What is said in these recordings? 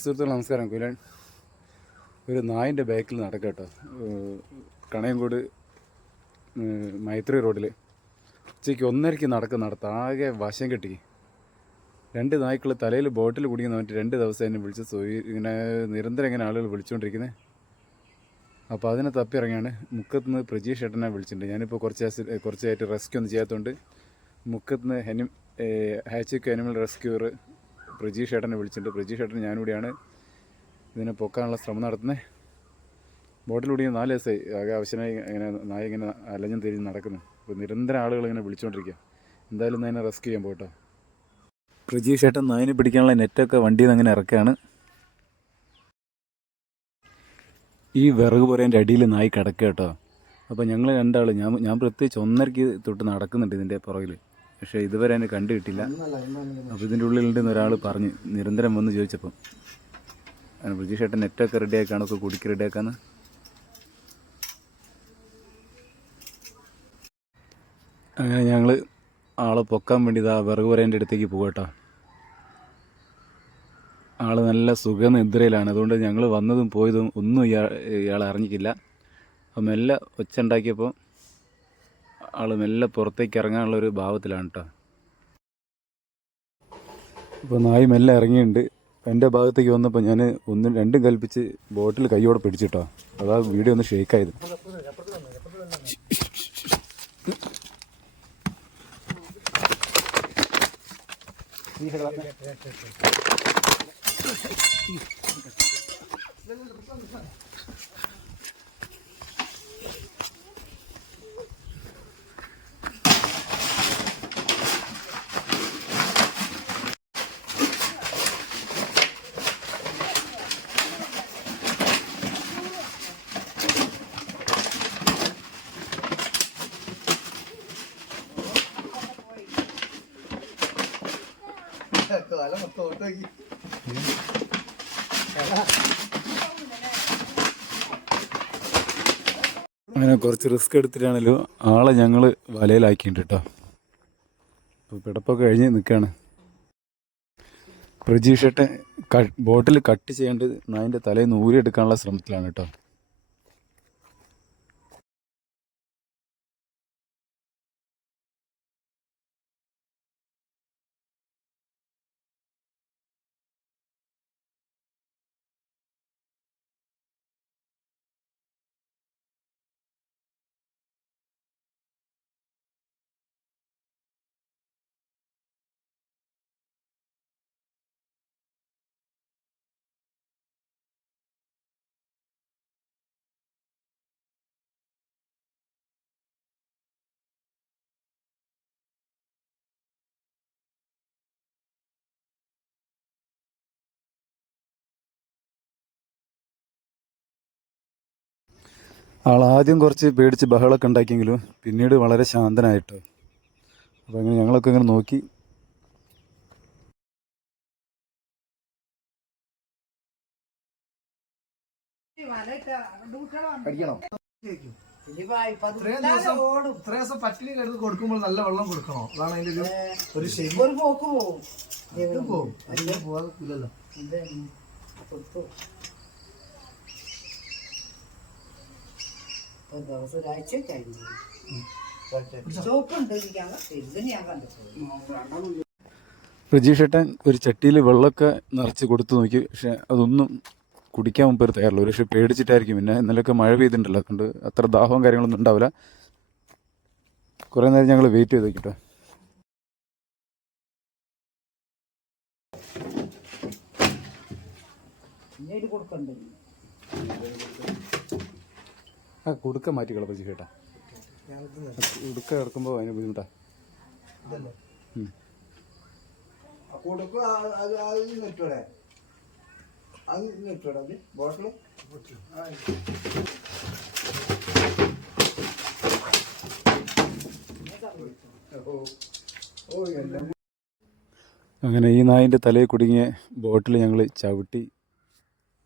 സുഹൃത്തുക്കളെ നമസ്കാരം. കുലാൻ ഒരു നായിൻ്റെ ബാക്കിൽ നടക്കുക കേട്ടോ. കണയങ്കോട് മൈത്രി റോഡിൽ ഉച്ചയ്ക്ക് 1:30 നടത്ത ആകെ വശം കെട്ടി. 2 നായ്ക്കൾ തലയിൽ ബോട്ടിൽ കുടിക്കുന്ന പറഞ്ഞിട്ട് 2 ദിവസം എന്നെ വിളിച്ച് ഇങ്ങനെ നിരന്തരം ഇങ്ങനെ ആളുകൾ വിളിച്ചുകൊണ്ടിരിക്കുന്നത്. അപ്പോൾ അതിനെ തപ്പിയിറങ്ങിയാണ് മുക്കത്തുനിന്ന് പ്രജീഷ് ഏട്ടനെ വിളിച്ചിട്ടുണ്ട്. ഞാനിപ്പോൾ കുറച്ചായിട്ട് റെസ്ക്യൂ ഒന്നും ചെയ്യാത്തതുകൊണ്ട് മുക്കത്തുനിന്ന് ഹാച്ചിക്ക് അനിമൽ റെസ്ക്യൂർ പ്രജീഷ് ഏട്ടനെ വിളിച്ചിട്ടുണ്ട്. പ്രജീഷ് ഏട്ടൻ ഞാനിവിടെയാണ് ഇതിനെ പൊക്കാനുള്ള ശ്രമം നടത്തുന്നത്. ബോട്ടിലൂടെ 4 ദിവസമായി ആകെ ആവശ്യമായി ഇങ്ങനെ നായ ഇങ്ങനെ അലഞ്ഞും തിരിഞ്ഞ് നടക്കുന്നു. അപ്പോൾ നിരന്തരം ആളുകൾ ഇങ്ങനെ വിളിച്ചുകൊണ്ടിരിക്കുക. എന്തായാലും അതിനെ റെസ്ക്യൂ ചെയ്യാൻ പോകട്ടോ. പ്രജീഷ് ഏട്ടൻ നായിനെ പിടിക്കാനുള്ള നെറ്റൊക്കെ വണ്ടിയിൽ നിന്ന് അങ്ങനെ ഇറക്കുകയാണ്. ഈ വിറക് പുരേൻ്റെ അടിയിൽ നായി കിടക്കുക കേട്ടോ. അപ്പോൾ ഞങ്ങൾ രണ്ടാൾ ഞാൻ പ്രത്യേകിച്ച് 1:30 തൊട്ട് നടക്കുന്നുണ്ട് ഇതിൻ്റെ പുറകിൽ. പക്ഷേ ഇതുവരെ എന്നെ കണ്ടു കിട്ടില്ല. അപ്പോൾ ഇതിൻ്റെ ഉള്ളിലുണ്ടെന്ന് ഒരാൾ പറഞ്ഞ് നിരന്തരം വന്ന് ചോദിച്ചപ്പം പ്രജീഷ് ഏട്ടൻ നെറ്റൊക്കെ റെഡിയാക്കാണ്, ഒക്കെ കുടിക്ക് റെഡിയാക്കാന്ന്. അങ്ങനെ ഞങ്ങൾ ആളെ പൊക്കാൻ വേണ്ടി ആ വിറക് പുരേൻ്റെ അടുത്തേക്ക് പോകട്ടോ. ആൾ നല്ല സുഖനിദ്രയിലാണ്. അതുകൊണ്ട് ഞങ്ങൾ വന്നതും പോയതും ഒന്നും ഇയാൾ അറിഞ്ഞിട്ടില്ല. അപ്പോൾ മെല്ലെ ഒച്ച ഉണ്ടാക്കിയപ്പോൾ ആൾ മെല്ലെ പുറത്തേക്ക് ഇറങ്ങാനുള്ളൊരു ഭാവത്തിലാണ് കേട്ടോ. അപ്പോൾ നായി മെല്ലെ ഇറങ്ങിയിട്ടുണ്ട്. എൻ്റെ ഭാഗത്തേക്ക് വന്നപ്പോൾ ഞാൻ 1-2 കൽപ്പിച്ച് ബോട്ടിൽ കൈയോടെ പിടിച്ചിട്ടോ. അതാ വീഡിയോ ഒന്ന് ഷേക്കായത്. അങ്ങനെ കുറച്ച് റിസ്ക് എടുത്തിട്ടാണല്ലോ ആളെ ഞങ്ങൾ വലയിലാക്കിയിട്ടുണ്ട് കേട്ടോ. അപ്പോൾ പിടപ്പൊക്കെ കഴിഞ്ഞ് നിൽക്കുകയാണ്. പ്രജീഷ് ഏട്ടൻ ബോട്ടിൽ കട്ട് ചെയ്യാണ്ട് നായിൻ്റെ തലയിൽ നിന്ന് ഊരിയെടുക്കാനുള്ള ശ്രമത്തിലാണ് കേട്ടോ. ആദ്യം കുറച്ച് പേടിച്ച് ബഹളമൊക്കെ ഉണ്ടാക്കിയെങ്കിലും പിന്നീട് വളരെ ശാന്തനായിട്ടോ. അപ്പോൾ അങ്ങനെ ഞങ്ങളൊക്കെ ഇങ്ങനെ നോക്കി. ഇത്രയും ദിവസം പട്ടിണി കിടന്ന് കൊടുക്കുമ്പോൾ നല്ല വെള്ളം കൊടുക്കണോ? അതാണ് അതിന്റെ ഒരു ശരി. പോകും അതിനെ പോകാതില്ലല്ലോ. പ്രജീഷ് ഏട്ടൻ ഒരു ചട്ടിയിൽ വെള്ളമൊക്കെ നിറച്ച് കൊടുത്തു നോക്കി. പക്ഷെ അതൊന്നും കുടിക്കാൻ മുമ്പ് ഒരു തയ്യാറുള്ളൂ. പക്ഷെ പേടിച്ചിട്ടായിരിക്കും. പിന്നെ ഇന്നലെയൊക്കെ മഴ പെയ്തിട്ടുണ്ടല്ലോ, അതുകൊണ്ട് അത്ര ദാഹവും കാര്യങ്ങളൊന്നും ഉണ്ടാവില്ല. കുറേ നേരം ഞങ്ങൾ വെയിറ്റ് ചെയ്ത് നോക്കിട്ടോ. കുടുക്ക മാറ്റിക്കള പ്രജീഷ് ഏട്ടാ. കുടുക്ക കിടക്കുമ്പോൾ അതിന് ബുദ്ധിമുട്ടാ. അങ്ങനെ ഈ നായിൻ്റെ തലയിൽ കുടുങ്ങിയ ബോട്ടിൽ ഞങ്ങൾ ചവിട്ടി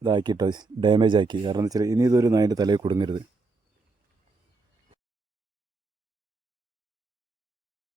ഇതാക്കിയിട്ടോ, ഡാമേജ് ആക്കി. കാരണം എന്താ വെച്ചാൽ ഇനി ഇതൊരു നായിൻ്റെ തലയിൽ കുടുങ്ങരുത്.